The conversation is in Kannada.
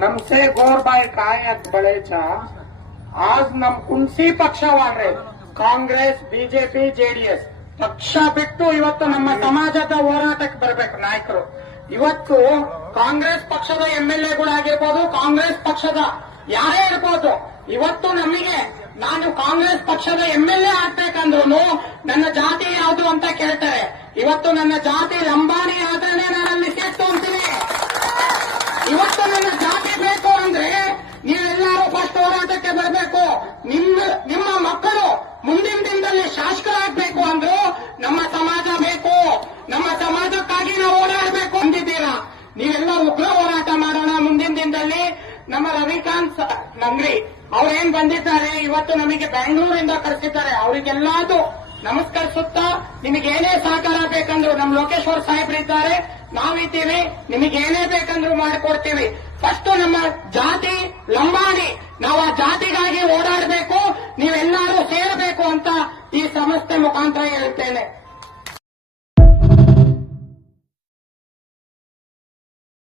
नमसे गोरबाई कायत बळेचा आज ನಮ್ ಕುಂಸಿ ಪಕ್ಷ ಮಾಡ್ರೆ ಕಾಂಗ್ರೆಸ್ ಬಿಜೆಪಿ ಜೆಡಿಎಸ್ ಪಕ್ಷ ಬಿಟ್ಟು ಇವತ್ತು ನಮ್ಮ ಸಮಾಜದ ಹೋರಾಟಕ್ಕೆ ಬರಬೇಕು ನಾಯಕರು. ಇವತ್ತು ಕಾಂಗ್ರೆಸ್ ಪಕ್ಷದ ಎಂಎಲ್ಎಗಳಾಗಿರ್ಬೋದು, ಕಾಂಗ್ರೆಸ್ ಪಕ್ಷದ ಯಾರೇ ಇರ್ಬೋದು, ಇವತ್ತು ನಮಗೆ ನಾನು ಕಾಂಗ್ರೆಸ್ ಪಕ್ಷದ ಎಂಎಲ್ಎ ಆಗ್ಬೇಕಂದ್ರು ನನ್ನ ಜಾತಿ ಯಾವುದು ಅಂತ ಕೇಳ್ತಾರೆ. ಇವತ್ತು ನನ್ನ ಜಾತಿ ಲಂಬಾಣಿ ಆದ್ರೆ ನಾನು ಅಲ್ಲಿ ಸೀಟ್ ತಗೊಂತೀನಿ. ಇವತ್ತು ನನ್ನ ಜಾತಿ ಬೇಕು ಅಂದ್ರೆ ನೀವೆಲ್ಲರೂ ಫಸ್ಟ್ ಹೋರಾಟಕ್ಕೆ ಬರಬೇಕು. ನಿಮ್ಮ ಮಕ್ಕಳು ಮುಂದಿನ ದಿನದಲ್ಲಿ ಶಾಸಕರಾಗಬೇಕು ಅಂದ್ರು ನಮ್ಮ ಸಮಾಜ ಬೇಕು. ನಮ್ಮ ಸಮಾಜಕ್ಕಾಗಿ ನಾವು ಓಡಾಡಬೇಕು ಅಂದಿದ್ದೀರಾ. ನೀವೆಲ್ಲ ಉಗ್ರ ಹೋರಾಟ ಮಾಡೋಣ ಮುಂದಿನ ದಿನದಲ್ಲಿ. ನಮ್ಮ ರವಿಕಾಂತ್ ನಂಗ್ರಿ ಅವ್ರೇನ್ ಬಂದಿದ್ದಾರೆ ಇವತ್ತು ನಮಗೆ ಬೆಂಗಳೂರಿಂದ ಕರೆಸಿದ್ದಾರೆ. ಅವರಿಗೆಲ್ಲದು ನಮಸ್ಕರಿಸುತ್ತಾ ನಿಮಗೇನೇ ಸಹಕಾರ ಬೇಕಂದ್ರು ನಮ್ಮ ಲೋಕೇಶ್ವರ್ ಸಾಹೇಬ್ರಿದ್ದಾರೆ, ನಾವಿದ್ದೀವಿ, ನಿಮಗೇನೇ ಬೇಕಂದ್ರು ಮಾಡಿಕೊಡ್ತೀವಿ. ಫಸ್ಟ್ ನಮ್ಮ ಜಾತಿ ಲಂಬಾಣಿ, ನಾವು ಆ ಜಾತಿಗಾಗಿ ಓಡಾಡಬೇಕು, ನೀವೆಲ್ಲರೂ ಸೇರಬೇಕು ಅಂತ ಈ ಸಂಸ್ಥೆ ಮುಖಾಂತರ ಹೇಳ್ತೇನೆ.